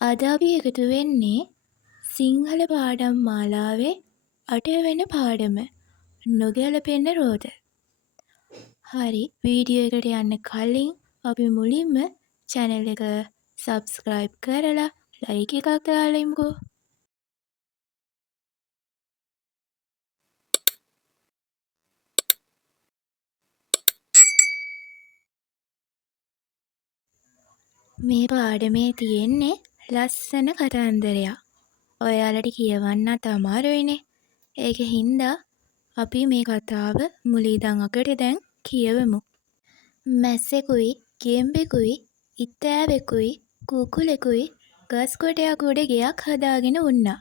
අද අපි එකතු වෙන්නේ සිංහල පාඩම් මාලාවේ 8 වෙනි පාඩම නොගැලපෙන රෝද. හරි වීඩියෝ එකට යන්න කලින් අපි මුලින්ම channel එක subscribe කරලා like එකක් දාලා ඉමුකෝ. මේ පාඩමේ තියෙන්නේ ලස්සන කතන්දරයක්. ඔයාලට කියවන්නත් අමාරුයිනේ. ඒක හින්දා අපි මේ කතාව මුලින් ඉඳන් අගට දැන් කියවමු. මැස්සෙකුයි ගෙම්බෙකුයි ඉත්තෑවෙකුයි කුකුලෙකුයි ගස් කොටයක් උඩ ගෙයක් හදාගෙන උන්නා.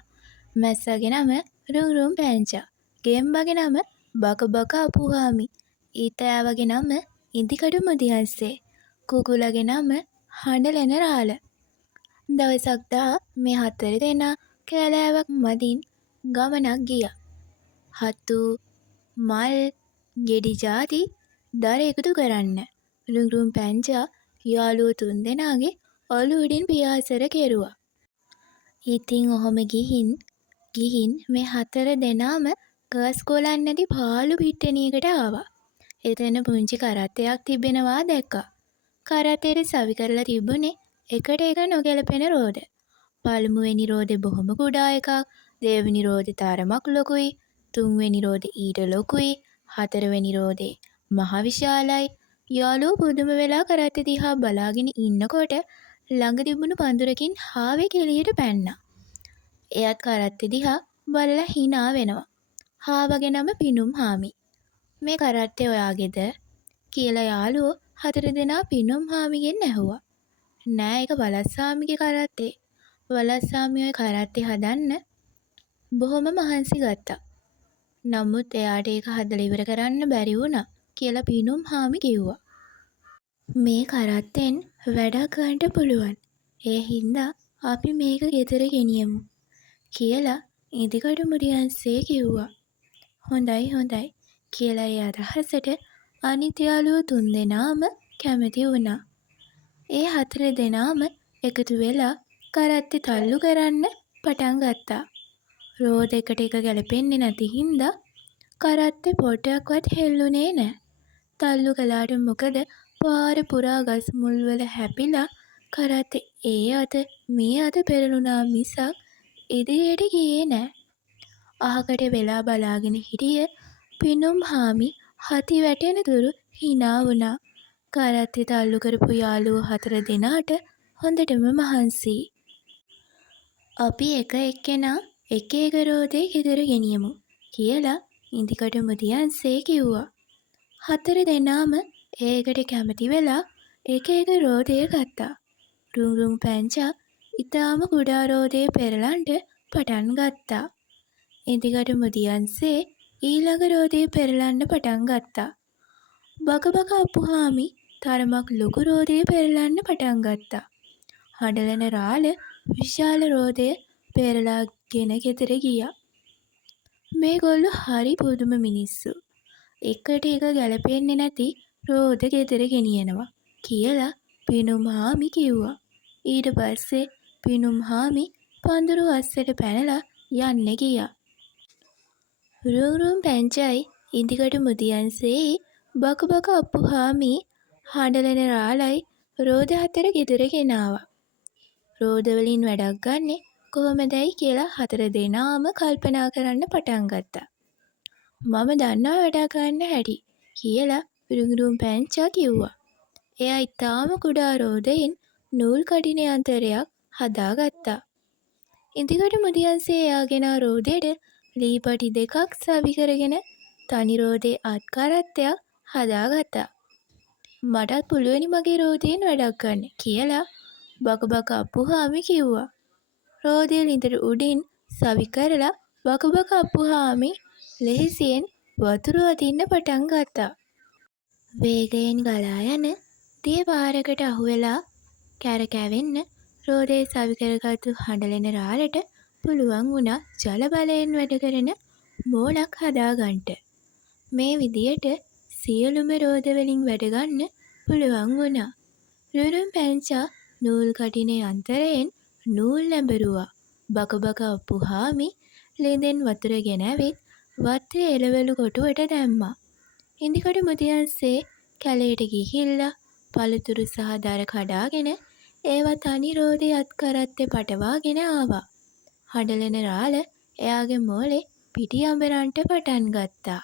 මැස්සගේ නම රුංරුම් පැංචා. ගෙම්බගේ නම බක බක අපුහාමි. ඉත්තෑවගේ නම ඉදිකඩු මුදියන්සේ. කුකුලගේ නම හඬලෙන රාළ. දවසක් දා මේ 4 දෙනා කෑලෑවක් මදින් ගමනක් ගියා. හතු මල් ගෙඩි ජාති දර එකතු කරන්න. රුංරුම් පැංචා යාළුවෝ 3 දෙනාගේ ඔළුව උඩින් පියාසර කෙරුවා. ඉතින් ඔහොම ගිහින් මේ 4 දෙනාම ගස් කොළන් නැති පාළු පිට්ටනියකට ආවා. එතන පුංචි කරත්තයක් තිබෙනවා දැක්කා. කරත්තෙට සවි කරලා තිබුණේ එකට එක නොගැලපෙන රෝද. පළමුවෙනි රෝදේ බොහොම කුඩා එකක්, දෙවෙනි රෝදේ තරමක් ලොකුයි, තුන්වෙනි රෝදේ ඊට ලොකුයි, හතරවෙනි රෝදේ මහ විශාලයි. යාළුවෝ පුදුම වෙලා කරත්තේ දිහා බලාගෙන ඉන්නකොට ළඟ තිබුණු පඳුරකින් හාවෙක් එළියට පැන්නා. එයත් කරත්තේ දිහා බලලා hina වෙනවා. හාවගේ නම පිනුම් හාමි. මේ කරත්තේ ඔයාගේද කියලා යාළුවෝ 4 දෙනා පිනුම් හාමිගෙන් ඇහුවා. නෑ ඒක වලස්සාමිගේ කරත්තේ. වලස්සාමි ඔය කරත්තේ හදන්න බොහොම මහන්සි ගත්තා. නමුත් එයාට ඒක හදලා ඉවර කරන්න බැරි වුණා කියලා පිනුම් හාමි කිව්වා. මේ කරත්තෙන් වැඩක් ගන්න පුළුවන්. ඒ හින්දා අපි මේක ගෙදර ගෙනියමු කියලා ඉදිකඩු මුරියන්සේ කිව්වා. හොඳයි කියලා ඒ අදහසට අනිත් යාළුවෝ 3 දෙනාම කැමති වුණා. ඒ 4 දෙනාම එකතු වෙලා කරත්තේ තල්ලු කරන්න පටන් ගත්තා. රෝද එකට එක ගැලපෙන්නේ නැති හින්දා කරත්තේ පොඩක්වත් හෙල්ලුනේ නැහැ. තල්ලු කළාට මොකද පාර පුරා ගස් මුල් වල හැපිලා කරත්තේ ඒ අත මේ අත පෙරළුණා මිසක් ඉදිරියට ගියේ නැහැ. අහකට වෙලා බලාගෙන හිටිය පිනුම් හාමි හති වැටෙන තුරු hina වුණා. කරත්තේ තල්ලු කරපු යාළුවෝ 4 දෙනාට හොඳටම මහන්සි. අපි එක එක්කෙනා එක එක රෝදේ ගෙදර ගෙනියමු කියලා ඉදිකඩු මුදියන්සේ කිව්වා. 4 දෙනාම ඒකට කැමති වෙලා එක එක රෝදේ ගත්තා. රුංරුම් පැංචා ඊටාම කුඩා රෝදේ පෙරලන්න පටන් ගත්තා. ඉදිකඩු මුදියන්සේ ඊළඟ රෝදේ පෙරලන්න පටන් ගත්තා. බක බක අපුහාමි තරමක් ලොකු රෝදේ පෙරලන්න පටන් ගත්තා. හඬලන රාළ විශාල රෝදය පෙරලාගෙන ගෙදර ගියා. මේගොල්ලෝ හරි පුදුම මිනිස්සු. එකට එක ගැලපෙන්නේ නැති රෝද ගෙදර ගෙනියනවා කියලා පිනුම් හාමි කිව්වා. ඊට පස්සේ පිනුම් හාමි පඳුරු අස්සට පැනලා යන්න ගියා. රුංරුම් පැංචයි ඉදිකඩු මුදියන්සේ බක බක අප්පුහාමි හඬලන රාළයි රෝද 4 ගෙදර ගෙනාවා. රෝද වලින් වැඩක් ගන්නෙ කොහොමදයි කියලා 4 දෙනාම කල්පනා කරන්න පටන් ගත්තා. මම දන්නවා වැඩක් ගන්න හැටි කියලා රුංරුම් පැංචා කිව්වා. එයා ඊටාම කුඩා රෝදයෙන් නූල් කඩින යන්ත්‍රයක් හදාගත්තා. ඉදිකඩු මුදියන්සේ එයාගෙන රෝදෙට ලීපටි 2ක් සවි කරගෙන තනි රෝදේ අත් කරත්තයක් හදාගත්තා. මටත් පුළුවනි මගේ රෝදයෙන් වැඩක් ගන්න කියලා බක බක අප්පුහාමි කිව්වා. රෝදේ ළිඳට උඩින් සවි කරලා බක බක අප්පුහාමි ලෙහෙසියෙන් වතුර අදින්න පටන් ගත්තා. වේගයෙන් ගලා යන දිය පාරකට අහුවෙලා කැරකැවෙන්න රෝදේ සවි කරගත්තු හඬලන රාළට පුළුවන් වුණා ජල බලයෙන් වැඩ කරන මෝලක් හදාගන්න. මේ විදියට සියලුම රෝද වලින් වැඩ ගන්න පුළුවන් වුණා. රුංරුම් පැංචා නූල් කඩින යන්ත්‍රයෙන් නූල් නැඹරුවා. බක බක අප්පුහාමි ළිඳෙන් වතුර ගෙනැවිත් වත්තේ එළවලු කොටුවට දැම්මා. ඉඳිකඩු මුදියන්සේ කැලේට ගිහිල්ලා පළතුරු සහ දර කඩාගෙන ඒවා තනි රෝදේ අත්කරත්තේ පටවාගෙන ආවා. හඬලන රාළ එයාගේ මෝලේ පිටි අඹරන්ට පටන් ගත්තා.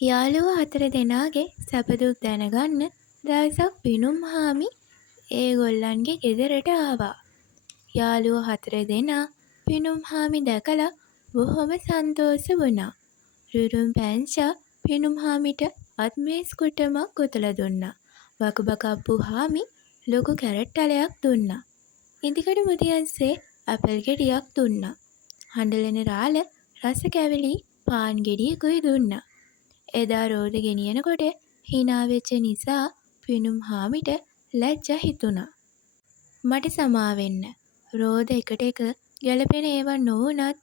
යාළුවෝ 4 දෙනාගේ සැපදුක් දැනගන්න දවසක් පිනුම් හාමි ඒගොල්ලන්ගේ ගෙදරට ආවා. යාළුවෝ 4 දෙනා පිනුම් හාමි දැකලා බොහොම සන්තෝෂ වුණා. රුරුම් පැංචා පිනුම් හාමිට අත්මේස් කුටමක් ගොතලා දුන්නා. වකුබක අප්පුහාමි ලොකු කැරට් අලයක් දුන්නා. ඉඳිකඩු මුදියන්සේ ඇපල් ගෙඩියක් දුන්නා. හඬලන රාළ රස කැවිලි පාන් ගෙඩියකුයි දුන්නා. එදා රෝද ගෙනියනකොට hina වෙච්ච නිසා පිනුම් හාමිට ලැජ්ජා හිතුණා. මට සමා වෙන්න. රෝද එකට එක ගැලපෙන ඒවා නොවුනත්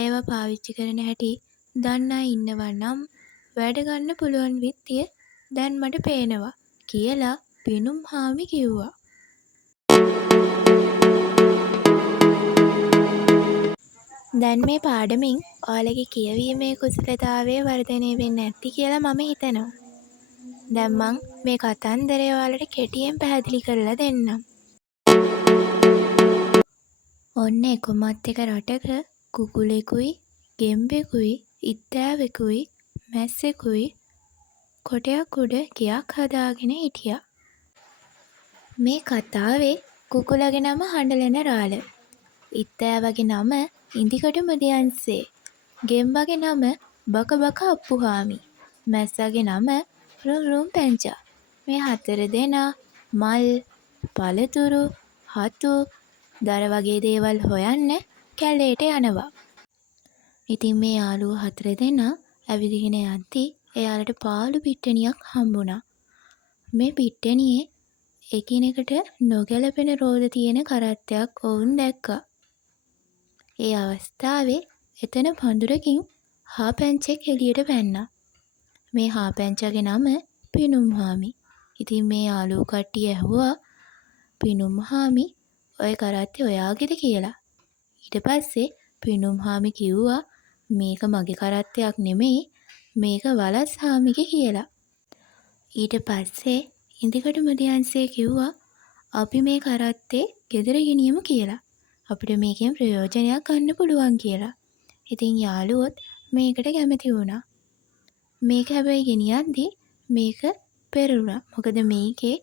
ඒවා පාවිච්චි කරන හැටි දන්න අය ඉන්නවා නම් වැඩ ගන්න පුළුවන් විත්තිය දැන් මට පේනවා කියලා පිනුම් හාමි කිව්වා. දැන් මේ පාඩමින් ඔයාලගේ කියවීමේ කුසලතාවය වර්ධනය වෙන්න ඇති කියලා මම හිතනවා. දැන් මං මේ කතන්දරය ඔයාලට කෙටියෙන් පැහැදිලි කරලා දෙන්නම්. ඔන්න එකොමත් එක රටක කුකුලෙකුයි ගෙම්බෙකුයි ඉත්තෑවෙකුයි මැස්සෙකුයි කොටයක් උඩ ගෙයක් හදාගෙන හිටියා. මේ කතාවේ කුකුලගේ නම හඬලන රාළ. ඉත්තෑවගේ නම ඉඳිකඩු මුදියන්සේ. ගෙම්බගේ නම බක බක අප්පුහාමි. මැස්සගේ නම රුරුම් පැංචා. මේ 4 දෙනා මල්, පළතුරු, හතු, දර වගේ දේවල් හොයන්න කැලේට යනවා. ඉතින් මේ යාළුවෝ 4 දෙනා ඇවිදගෙන යද්දී එයාලට පාළු පිට්ටනියක් හම්බුණා. මේ පිට්ටනියේ එකිනෙකට නොගැලපෙන රෝද තියෙන කරත්තයක් ඔවුන් දැක්කා. ඒ අවස්ථාවේ එතන පඳුරකින් හාපැංචෙක් එළියට පැන්නා. මේ හාපැංචාගේ නම පිනුම් හාමි. ඉතින් මේ යාළුවෝ කට්ටිය ඇහුවා පිනුම් හාමි ඔය කරත්තේ ඔයාගේද කියලා. ඊට පස්සේ පිනුම් හාමි කිව්වා මේක මගේ කරත්තයක් නෙමෙයි මේක වලස් හාමිගේ කියලා. ඊට පස්සේ ඉඳිකඩු මුදියන්සේ කිව්වා අපි මේ කරත්තේ ගෙදර ගෙනියමු කියලා. අපිට මේකෙන් ප්‍රයෝජනයක් ගන්න පුළුවන් කියලා. ඉතින් යාළුවොත් මේකට කැමති වුණා. මේක හැබැයි ගෙනියද්දී මේක පෙරුණා. මොකද මේකේ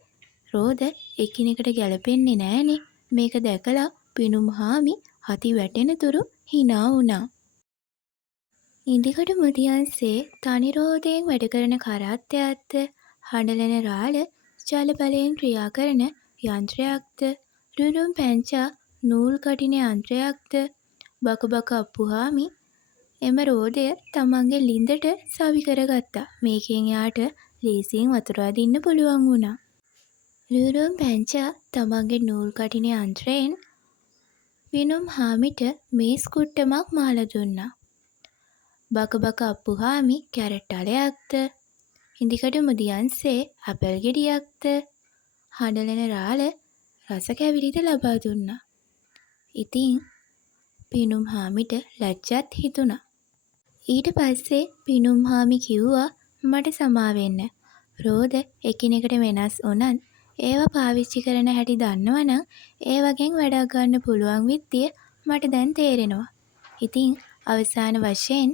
රෝද එකිනෙකට ගැලපෙන්නේ නෑනේ. මේක දැකලා පිනුම් හාමි හති වැටෙන තුරු hina වුණා. ඉඳිකඩු මුදියන්සේ තනි රෝදයෙන් වැඩ කරන කරත්තයක්ද හඬලන රාළ ජල බලයෙන් ක්‍රියා කරන යන්ත්‍රයක්ද රුරුම් පැංචා නූල් කටින යන්ත්‍රයක්ද බක බක අප්පුහාමි එම රෝදය තමන්ගේ ළිඳට සවි කරගත්තා. මේකෙන් එයාට ලේසියෙන් වතුර අදින්න පුළුවන් වුණා. රුරුම් පැංචා තමන්ගේ නූල් කටින යන්ත්‍රයෙන් පිනුම් හාමිට මේස් කුට්ටමක් මාලා දුන්නා. බක බක අප්පුහාමි කැරට් අලයක්ද ඉඳිකඩු මුදියන්සේ ඇපල් ගෙඩියක්ද හඬලන රාළ රස කැවිලිද ලබා දුන්නා. ඉතින් පිනුම් හාමිට ලැජ්ජත් හිතුණා. ඊට පස්සේ පිනුම් හාමි කිව්වා මට සමා වෙන්න. රෝද එකිනෙකට වෙනස් වුණත් ඒවා පාවිච්චි කරන හැටි දන්නවනම් ඒ වගෙන් වැඩක් ගන්න පුළුවන් විත්තිය මට දැන් තේරෙනවා. ඉතින් අවසාන වශයෙන්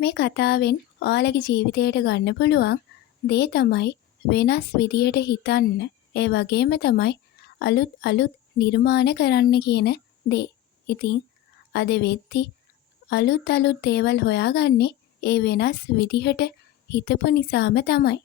මේ කතාවෙන් ඔයාලගේ ජීවිතයට ගන්න පුළුවන් දේ තමයි වෙනස් විදියට හිතන්න. ඒ වගේම තමයි අලුත් නිර්මාණ කරන්න කියන දේ. ඉතින් අද වෙද්දි අලුත් දේවල් හොයාගන්නේ ඒ වෙනස් විදිහට හිතපු නිසාම තමයි.